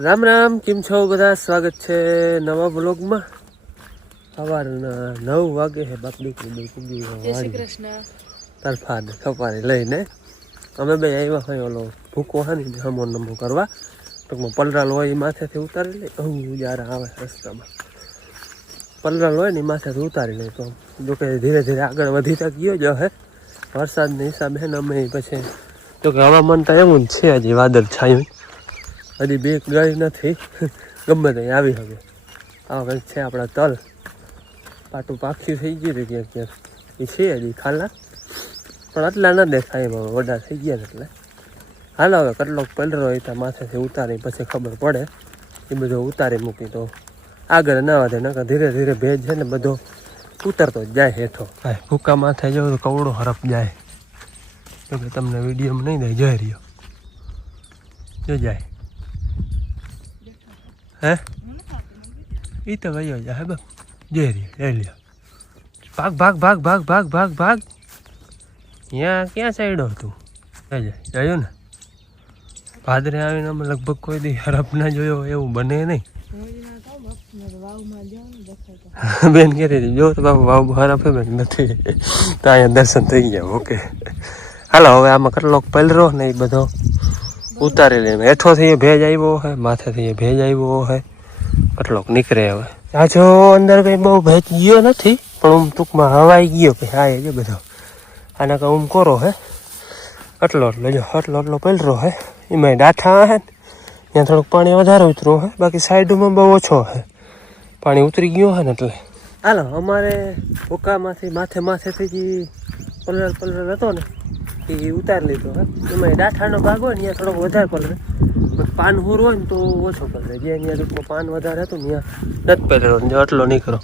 રામ રામ, કેમ છો બધા? સ્વાગત છે નવા બ્લોગમાં. સવારના 9 વાગે છે. બાપ દીકરી પૂગી તરફાદ સફારી લઈને અમે બે આવ્યા હોય ઓલો ભૂકો હાની હમો નમો કરવા. ટૂંકમાં પલરાલ હોય એ માથેથી ઉતારી લે. હું જ્યારે આવે રસ્તામાં પલરાલ હોય ને એ માથેથી ઉતારી લે. તો જોકે ધીરે ધીરે આગળ વધી તક ગયો જ હે વરસાદના હિસાબે છે ને. અમે પછી જોકે હવામાન તો એવું જ છે, હજી વાદળ છાયું, હજી બે ગઈ નથી. ગમે ત્યાં આવી હવે આ કંઈક છે આપણા તલ પાટું પાખ્યું થઈ ગયું હતું ક્યાંક ક્યાંક એ છે હજી ખાલા, પણ આટલા ન દેખાય એમાં વડા થઈ ગયા ને. એટલે હાલો હવે કેટલોક પલરો હોય ત્યાં માથેથી ઉતારી પછી ખબર પડે. એ બધો ઉતારી મૂકી તો આગળ ના વધે, નકર ધીરે ધીરે ભેજ છે ને બધો ઉતરતો જ જાય હેઠો. હા, ભૂકા માથે જવું તો કવડો હરફ જાય. તો કે તમને વિડીયોમાં નહીં દે, જોઈ રહ્યો જો જાય હે એ તો વયો જાય. હે બાપ જોઈ રહ્યો, લઈ લ્યો. ભાગ ભાગ ભાગ ભાગ ભાગ ભાગ ભાગ. ત્યાં ક્યાં સાઈડો હતું જાય જોયું ને. ભાદરે આવીને અમે લગભગ કોઈ દી હરફ ના જોયો એવું બને નહીં. બેન કહેતી હતી જો તો બાબુ વાવ હરફ બેન નથી તો અહીંયા દર્શન થઈ ગયા. ઓકે હાલો હવે આમાં કેટલોક પલરો ને એ બધો ઉતારી લઈને હેઠોથી ભેજ આવ્યો હોય, માથેથી ભેજ આવ્યો હોય, કેટલોક નીકળે. હવે આજો અંદર કંઈ બહુ ભેજ ગયો નથી, પણ આમ ટૂંકમાં હવાઈ ગયો કે હા એ બધો આના કાં ઊમ કોરો હે. એટલો જો એટલો પલરો હે. એમાં ડાઠા હે ને ત્યાં થોડુંક પાણી વધારે ઉતર્યું હે, બાકી સાઈડમાં બહુ ઓછો હે પાણી ઉતરી ગયો હે ને. એટલે હાલો અમારે ભૂકામાંથી માથેથી જે પલર હતો ને એ ઉતારી લીધો હે. એમાં ડાઠાનો ભાગ હોય ને ત્યાં થોડોક વધારે પલરે, પાન હુર હોય ને તો ઓછો પલરે. જે ત્યાં ટૂંકમાં પાન વધારે હતું ને ત્યાં નથી પલર્યો ને એટલો નીકળો.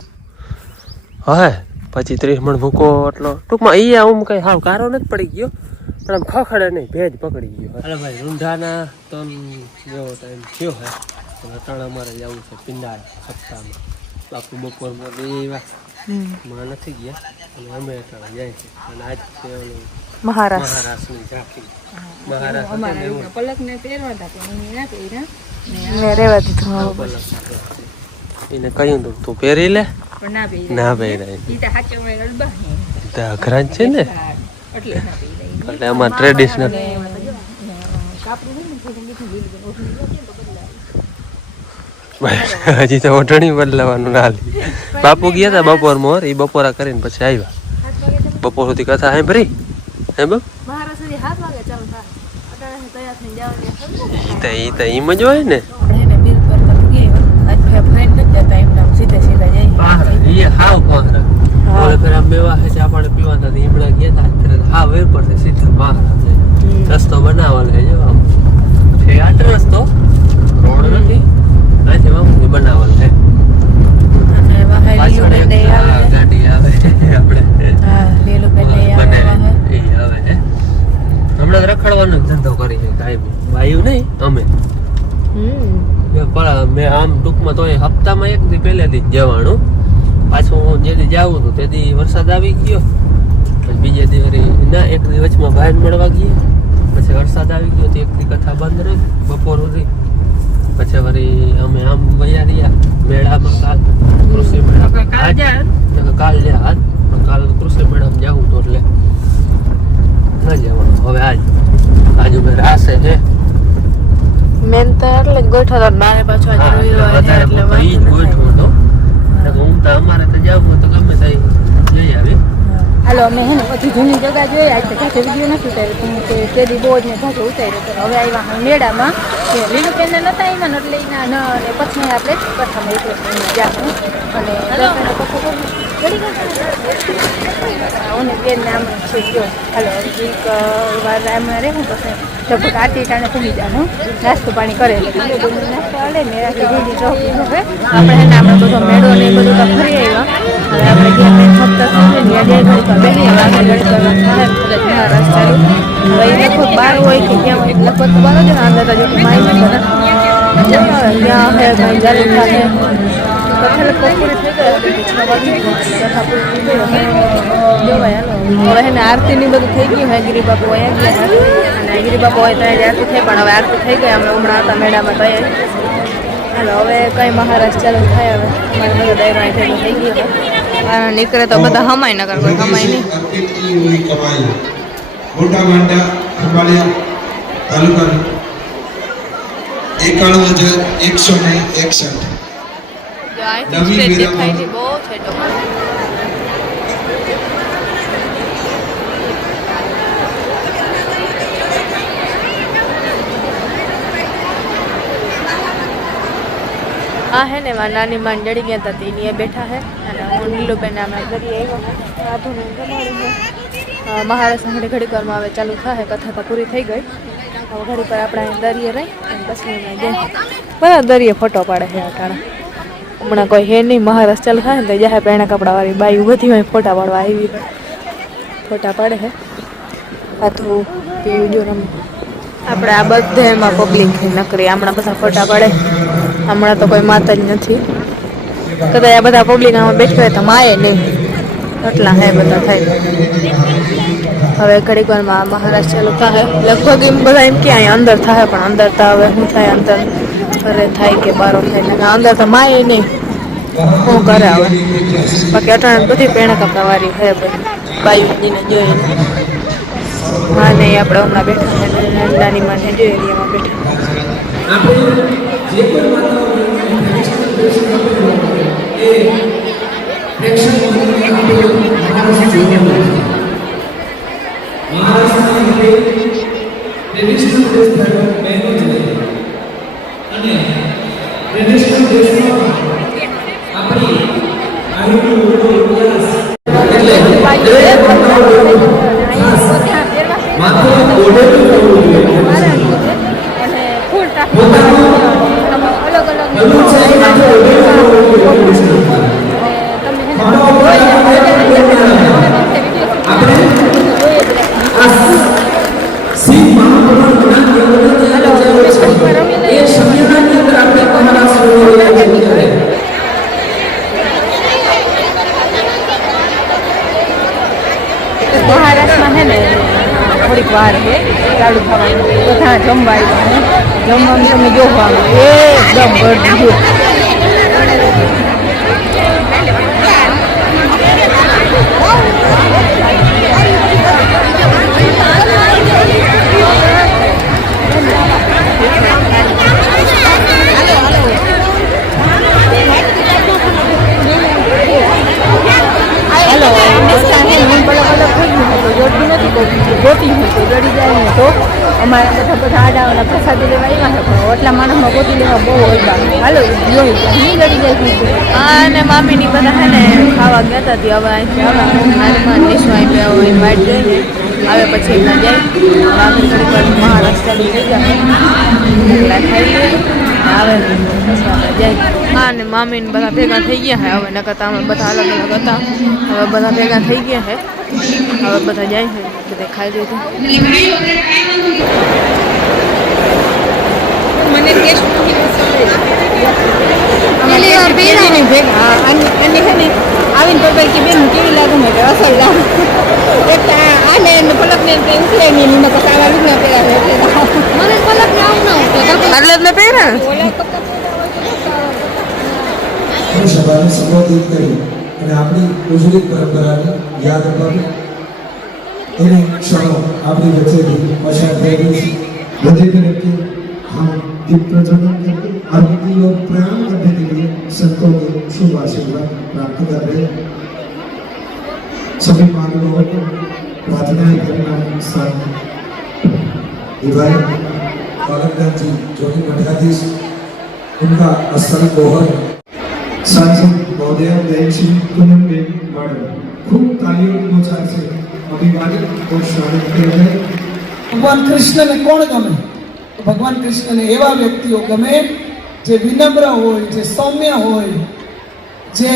હા પછી 30 મણ ભૂકો એટલો ટૂંકમાં એ આમ કંઈ હાવ કારો નથી પડી ગયો, પણ આમ ખખડે નહીં, ભેજ પકડી ગયો. હાલો ભાઈ રૂંઢાના તો જેવો ટાઈમ થયો હે અટાણ અમારે જવું છે પિંડાળ સપ્તાહમાં. બાપુ બપોરમાં બે માં નથી ગયા અને અમે અટાણ જાય છે. અને આજ છે મહારાષ્ટ્રની ઝાંખી. મહારાષ્ટ્ર પલકને પહેરવા એને કહ્યું તું તું પહેરી લે, ના પહેરાય અઘરા જ છે ને. એટલે આમાં ટ્રેડિશનલ હજી તો ઓઢણી બદલાવાનું ના લે. બાપુ ગયા હતા બપોર મોર, એ બપોરા કરીને પછી આવ્યા. બપોર સુધી કથા સાંભળી હે બાપ. એમ જ હોય ને. રસ્તો બનાવવાનો છે આટ રસ્તો રોડ નથી, આથી બનાવવાનો છે. ગાડી આવે આપણે હમણાં રખડવાનો ધંધો કરી છે કાયમી. વાયુ નહીં અમે મેં આમ ટૂંકમાં તો હપ્તામાં એક દી પહેલેથી જ જવાનું. પાછું જેથી જાવું હતું તેથી વરસાદ આવી ગયો. પછી બીજે દી ના એક દી વચમાં ભાઈ મળવા ગયા, પછી વરસાદ આવી ગયો તો એક દી કથા બંધ રહી બપોર સુધી. પછી વળી અમે આમ વયા રહ્યા મેળામાં. કાલ કૃષિ મેળા કાલ જ્યાં આજ પણ કાલ કૃષિ મેળામાં જવું તો એટલે ના જવાનું. હવે આજુ મેં રાસે છે મેન તો એટલે ગોઠો તો મારે પાછો એટલે ગોઠવો તો હું તો અમારે તો જવું તો ગમે ત્યાં જઈ આવી. હાલો અમે હે ને પછી જૂની જગ્યા જોઈએ. આજ તો કાંઈ વિડીયો નથી ઉતાર્યો કે કેદી બોજ ને કાંઈ ઉતાર્યો. તો હવે આવ્યા મેળામાં કે લીલું પેનને નતા આવ્યા ને એટલે એના ન અને પછી આપણે પ્રથમ જાઉં અને અને બેનને આમ છે ગયો. હાલો એક વાર એમાં રહેવું પછી લગભગ આરતી ટાણે પૂરી જવાનું નાસ્તો પાણી કરે. નાસ્તો હાલે ને જૂની ચોકીનો હોય આપણે એના આપણે બધો મેળો ને એ બધું તો ફરી આવ્યા. હવે આપણે જ્યાં સપ્તાહ થાય ને ત્યાં જાય ઘડી બેસી આગળ ઘડી કરવા થાય મહારાજ ચાલુ. હવે એ લગભગ 12 હોય કે ક્યાં હોય લગભગ 12 જ અંદર જો માહિતી બધા ત્યાં હે ભાઈ ચાલુ થાય કથા પૂરી થઈ ગઈ હતી 6 વાગી ગયા કથા પૂરી થઈ ગઈ જોવાય હાલો હવે એને આરતીની બધું થઈ ગયું હે ગિરી બાપુ અહીંયા ગયા અને ગિરી બાપુ હોય ત્યાં જ આરતી થઈ પણ હવે આરતી થઈ ગઈ અમે હમણાં હતા મેળામાં તૈયારી હાલો હવે કઈ મહારાજ ચાલુ થાય હવે અમારે બધા દાયરા થયેલું થઈ ગયું નીકળે તો બધા હમાય નગર કોઈ હમાય નહીં મોટા માંડા ખંભાળિયા તાલુકાનું 51,161 નવી દેખાય બહુ છે તો હા હે ને મારા નાની માં જડી ગયા હતા તેની બેઠા હે અને હું નીલુબેન અમે ઘરે આવ્યા આધુને જમાડી મહારાજ ઘડી ઘડી ઘરમાં હવે ચાલુ થાય કથા તો પૂરી થઈ ગઈ હવે ઘડી પર આપણે દરિયે રહી અને પછી અમે જઈ બધા દરિયે ફોટો પાડે છે અટાણા હમણાં કોઈ હે નહીં મહારાજ ચાલુ થાય ને તો જાય પહેણા કપડાવાળી બાઈ બધી હોય ફોટા પાડવા આવી ફોટા પાડે છે પાછું પીવું જો રમ આપણે આ બધામાં પબ્લિક નકરી હમણાં બધા ફોટા પાડે હમણાં તો કોઈ માતા જ નથી કદાચ આ બધા પબ્લિક આમાં બેઠી હોય તો માએ નહીં એટલા હે બધા થાય હવે ઘડીક વારમાં મહારાજ ચાલુ થાય લગભગ એમ બધા એમ કે અહીંયા અંદર થાય પણ અંદર તો હવે શું થાય અંદર ઘરે થાય કે બારો થાય ને અંદર તો માએ નહીં શું કરે હવે બાકી અટાણે બધી પેણા કપડાવાળી હે ભાઈ બાયુજીને જોઈને હા નહીં આપણે હમણાં બેઠા છે નાની માને જોઈ એરિયામાં બેઠા મહારાષ્ટ્રમાં હે ને થોડીક વાર છે ચાલુ થવાનું બધા જમવા જમવાનું તમે જોવાનું એકદમ ભરપૂર ગોતી હોય તો જડી જાય ને તો અમારા બધા આડાવાના પ્રસાદી લેવા આવ્યા છે પણ એટલા માણસમાં ગોતી લેવા બહુ હોય હાલો જોઈ નહીં જડી જાય અને મામીની બધા છે ને ખાવા ગયા હતા હવે અહીંથી આવ્યા દેશમાં ઇન્વાઇટ કરીને આવે પછી એમના જાય મામી ઘડી પર મહારાષ્ટ્ર થઈ જાય એટલા ખાઈ લઈએ આવે જાય હા ને મામીને બધા ભેગા થઈ ગયા છે હવે નકર અમે બધા અલગ અલગ હતા હવે બધા ભેગા થઈ ગયા છે હવે બધા જાય છે બધા ખાઈ લીધું મને આવીને તો કે બેન કેવી લાગે ને અસર લાગે આને પલક ને ઉતરે નહીં મને તો કાળા રૂપના પહેર્યા મને પલક ને આવું ના એટલે જ પહેર્યા સભાને સંબોધિત કરી અને આપણી ગુજરાતી પરંપરાને યાદ અપાવી એની ક્ષણો આપણી વચ્ચેથી પસાર થઈ ગઈ છે बधाई करके हम दीप प्रज्वलन करके आरती और प्रणाम करने के लिए संतों के शुभ आशीर्वाद प्राप्त कर रहे हैं। सभी महानुभावों को प्रार्थनाएं करना साथ विधायक बालकनाथ जी जो कि मठाधीश उनका स्थल गोहर सांसद महोदय जय श्री कुनम देव मैडम खूब तालियों की बौछार से अभिवादन और स्वागत किया जाए। भगवान कृष्ण ने कौन गमे? भगवान कृष्ण ने एवा व्यक्तिओ गमे जे विनम्र होय, जे सौम्य होय, जे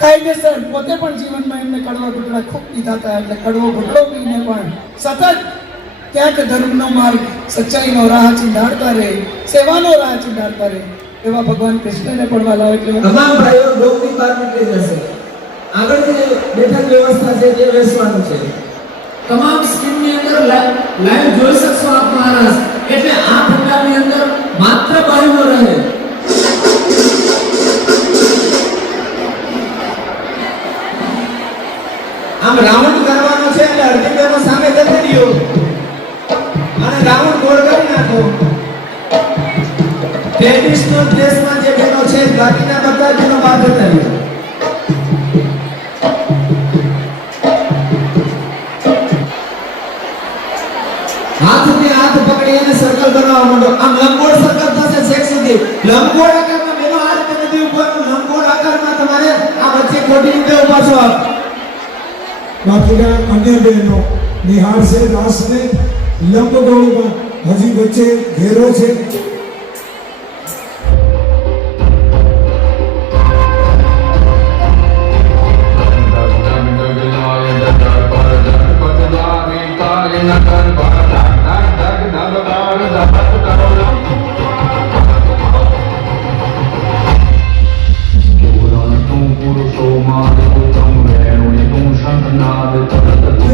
कायदेसर पोते पण जीवનમાં એમને કડવા ઘૂંટડા ખૂબ પીધા હતા એટલે કડવો ઘૂંટડો પીને પણ સતત ક્યાંક ધર્મનો માર્ગ સચ્ચાઈનો રાહ ચીંધાડતા રહે, સેવાનો રાહ ચીંધાડતા રહે એવા ભગવાન કૃષ્ણને પણ વાલા હોય એટલે તમામ ભાઈઓ ડોકની બહાર નીકળી જશે. આગળ જે બેઠક વ્યવસ્થા છે તે બેસવાનું છે. તમામ સ્કીમની અંદર લાઈવ જોઈ શકશો આપ મહારાજ. એટલે આ પંડાલની અંદર માત્ર ભાઈઓ રહે. આમ રાઉન્ડ કરવાનો છે એટલે અડધી બહેનો સામે જતી રહ્યો અને રાઉન્ડ ગોળ કરી નાખો. ટ્રેડિશનલ ડ્રેસમાં જે બહેનો છે બાકીના બધા બહેનો બહાર જતા રહ્યો. હાથથી હાથ પકડી અને સર્કલ બનાવવા માંડો. આમ લંબગોળ સર્કલ થશે છેક સુધી. લંબગોળ આકારમાં બહેનો આ રીતે નથી ઉપરનું લંબગોળ આકારમાં તમારે આ વચ્ચે ખોટી રીતે ઉભા છો. બાકીના અન્ય બહેનો નિહાળશે રાસને. લંબગોળમાં હજી વચ્ચે ઘેરો છે.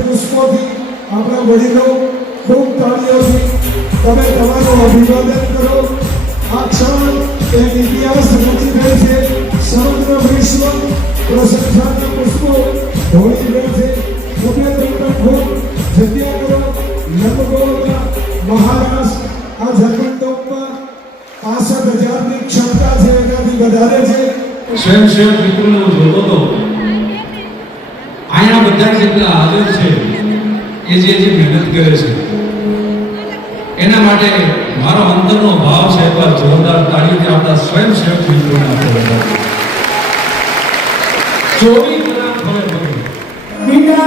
પુષ્પોથી આપણા વડીલો ખૂબ તાળીઓથી તમે તમારું અભિવાદન કરો. આ ક્ષણ એક ઇતિહાસ રચી ગઈ છે. સમગ્ર વિશ્વ પ્રશંસાના પુષ્પો ઢોળી રહ્યા છે. તમે તમને ખૂબ જગ્યા કરો. લંબગોળના મહારાષ્ટ્ર આ જગમંડપમાં 65,000ની ક્ષમતા છે, એનાથી વધારે છે. સ્વયંસેવક મિત્રોને હું જોતો હતો. અહીંયા બધા જેટલા હાજર છે એ જે મહેનત કરે છે એના માટે મારો અંતરનો ભાવ છે. એકવાર જોરદાર તાળીઓથી આપણા સ્વયંસેવક મિત્રોને આપણે વધાવીએ. 24 કલાક ફરે ફરે વિજય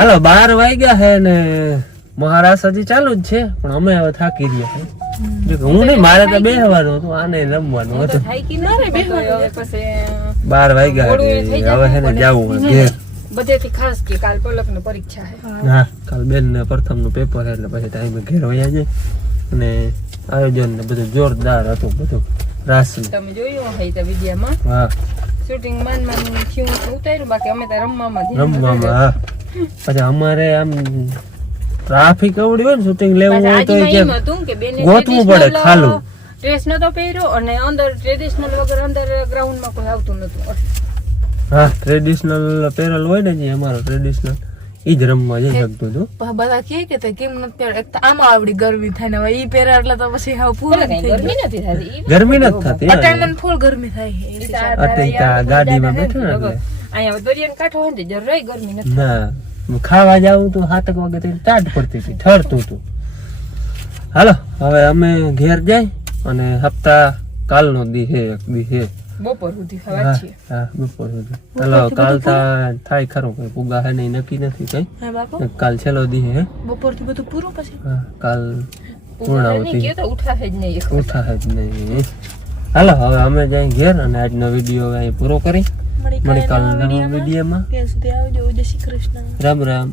હાલો 12 વાગ્યા છે ને મહારાજ હજી ચાલુ જ છે પણ અમે હવે થાકી રહ્યા છે હું નહીં મારે તો બેસવાનું હતું આને રમવાનું હતું 12 વાગ્યા હવે છે ને જાવું ઘેર બધેથી ખાસ કે કાલ પલકની પરીક્ષા છે હા કાલ બેન ને પ્રથમ નું પેપર એટલે પછી ટાઈમે ઘેર વયા જાય અને આયોજન ને બધું જોરદાર હતું બધું રાસ તમે જોયું હોય તો વિડિયામાં હા શૂટિંગ માન થયું ઉતાર્યું બાકી અમે તો રમવામાં રમવામાં હા પછી અમારે આમ ટ્રાફિક એવડી હોય ને શૂટિંગ લેવું હોય તો ગોતવું પડે ખાલું ડ્રેસ નતો પહેર્યો અને અંદર ટ્રેડિશનલ વગર અંદર ગ્રાઉન્ડમાં કોઈ આવતું નતું હા ટ્રેડિશનલ પહેરેલ હોય ને જે અમારો ટ્રેડિશનલ ઈ જ રમવા જઈ શકતું હતું બધા કે તે કેમ નથી એક તો આમાં આવડી ગરમી થાય ને હવે ઈ પહેરે એટલે તો પછી હાવ ફૂલ ગરમી નથી થતી ગરમી નથી થતી અટાણમાં ફૂલ ગરમી થાય અત્યારે ગાડીમાં બેઠો ને એટલે અહીંયા દરિયાનો કાંઠો હોય ને જરાય ગરમી નથી ના ખાવા જાવું તો 7 વાગે તો ટાટ પડતી હતી ઠરતું હતું હાલો હવે અમે ઘેર જાય અને હપ્તા કાલનો દી છે એક દી છે બપોર સુધી હવા છે હા બપોર સુધી હાલો કાલ થાય ખરું કઈ પુગા હે નહીં નક્કી નથી કઈ હે બાપુ કાલ છેલ્લો દી હે બપોર થી બધું પૂરું પછી હા કાલ પૂર્ણાવતી કે તો ઉઠાશે જ નહીં ઉઠાશે જ નહીં હાલો હવે અમે જઈ ઘેર અને આજનો વિડીયો અહીં પૂરો કરી મળી કાલના વિડીયોમાં ત્યાં સુધી આવજો જય શ્રી કૃષ્ણ રામ રામ